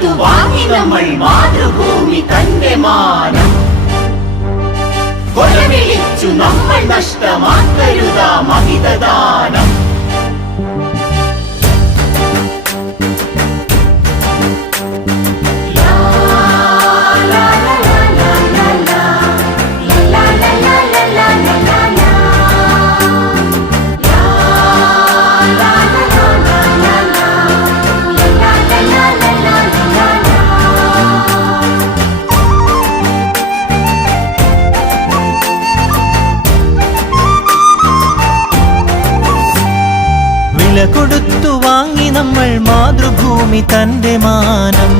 കൊടുത്തു വാങ്ങി നമ്മൾ മാതൃഭൂമി തന്റെ മാനം. കൊലവിളിച്ചു നമ്മൾ നഷ്ടമാക്കരുതാ മഹിതദാനം. വില കൊടുത്തു വാങ്ങി നമ്മൾ മാതൃഭൂമി തന്റെ മാനം.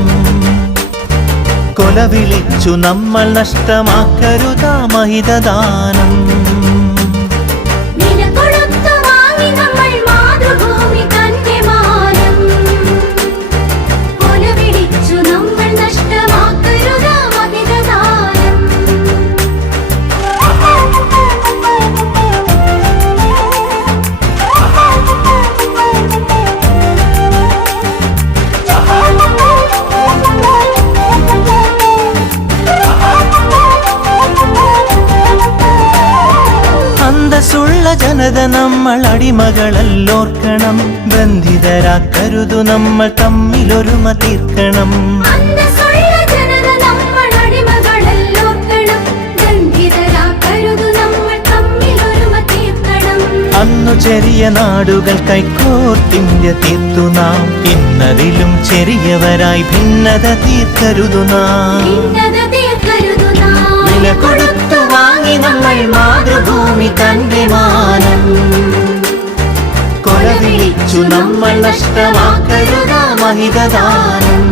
കൊലവിളിച്ചു നമ്മൾ നഷ്ടമാക്കരുതാ മഹിതദാനം. അന്തസ്സുള്ള ജനത നമ്മൾ അടിമകളല്ലോർക്കണം. ബന്ധിതരാക്കരുതു നമ്മൾ തമ്മിലൊരുമ തീർക്കണം. അന്നു ചെറിയ നാടുകൾ കൈക്കോർത്തിന്ത്യ തീർത്തു നാം. ഇന്നതിലും ചെറിയവരായി ഭിന്നത തീർക്കരുതു നാം. വില കൊടുത്തു വാങ്ങി നമ്മൾ മാതൃഭൂമി തന്റെ മാനം. കൊലവിളിച്ചു നമ്മൾ നഷ്ടമാക്കരുതാ മഹിതദാനം.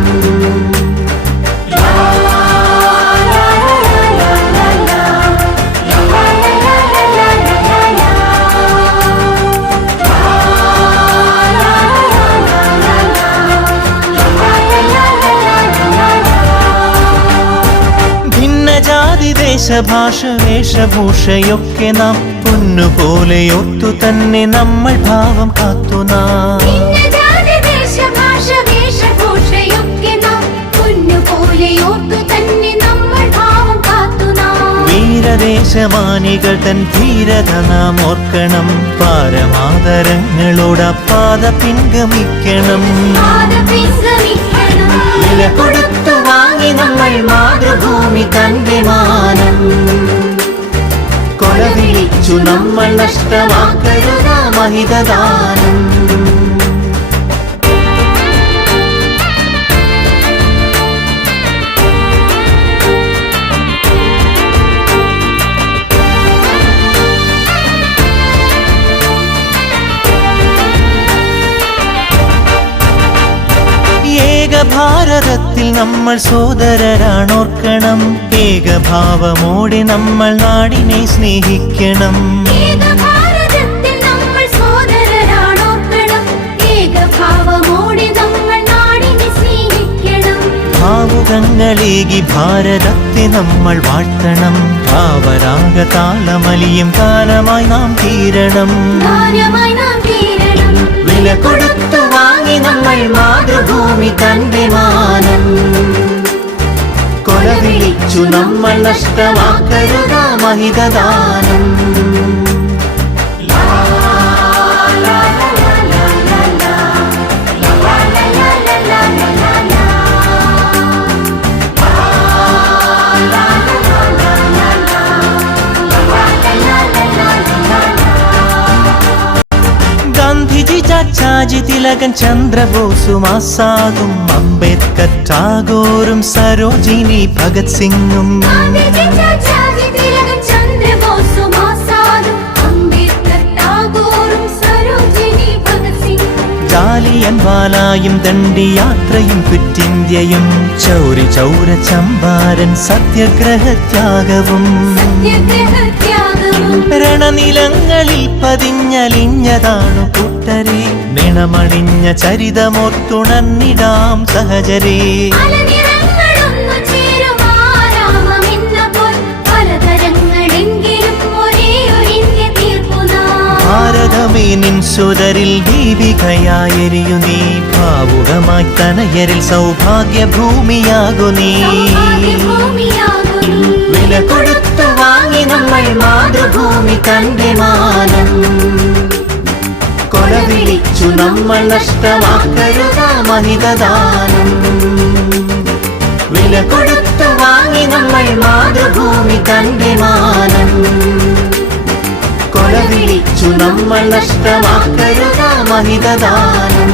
ദേശഭാഷ വേഷഭൂഷയൊക്കെ നാം പൊന്നുപോലെ ഓർത്തു തന്നെ നമ്മൾ ഭാവം കാത്തു നാം. വീരദേശമാനികൾ തൻ ധീരത നാം ഓർക്കണം. പാരമാതരങ്ങളോടപ്പാത പിൻഗമിക്കണം. വില കൊടുത്തു വാങ്ങി നമ്മൾ മാതൃഭൂമി തന്റെ മാനം. കൊലവിളിച്ചു നമ്മൾ നഷ്ടമാക്കരുതാ മഹിതദാനം. ഭാരതത്തിൽ നമ്മൾ സോദരരാണോർക്കണം. ഏകഭാവമോടെ നമ്മൾ നാടിനെ സ്നേഹിക്കണം. ഭാവുകങ്ങളേകി ഭാരതത്തെ നമ്മൾ വാഴ്ത്തണം. ഭാവരാഗ താളമലിയും ഗാനമായി നാം തീരണം. വില കൊടുത്തു വാങ്ങി നമ്മൾ മാതൃഭൂമി തന്റെ മാനം. കൊലവിളിച്ചു നമ്മൾ നഷ്ടമാക്കരുതാ മഹിതദാനം. ചാച്ചാജി തിലകൻ ചന്ദ്രബോസും ആസാദും അംബേദ്കർ ടാഗോറും സരോജിനി ഭഗത് സിംഗും ജാലിയൻവാലായും ദണ്ഡിയാത്രയും ക്വിറ്റിന്ത്യയും ചൗരി ചൗര ചമ്പാരൻ സത്യാഗ്രഹത്യാഗവും രണനിലങ്ങളിൽ പതിഞ്ഞലിഞ്ഞതാണു കൂട്ടരെ. നിണമണിഞ്ഞ ചരിതമോർത്തുണർന്നിടാം സഹചരേ. ഭാരതമേ നിൻ സുതരിൽ ദീപികയായെരിയു നീ ഭാവുകമായി തനയരിൽ സൗഭാഗ്യഭൂമിയാകു നീ വില കൊടുത്തു വാങ്ങി നമ്മൾ മാതൃഭൂമി തന്റെ മാനം കൊല വിളിച്ചു നമ്മൾ നഷ്ടമാക്കരുത മഹിതദാനം വില കൊടുത്തു വാങ്ങി നമ്മൾ മാതൃഭൂമി തന്റെ മാനം കൊല വിളിച്ചു നമ്മൾ നഷ്ടമാക്കരുത മഹിതദാനം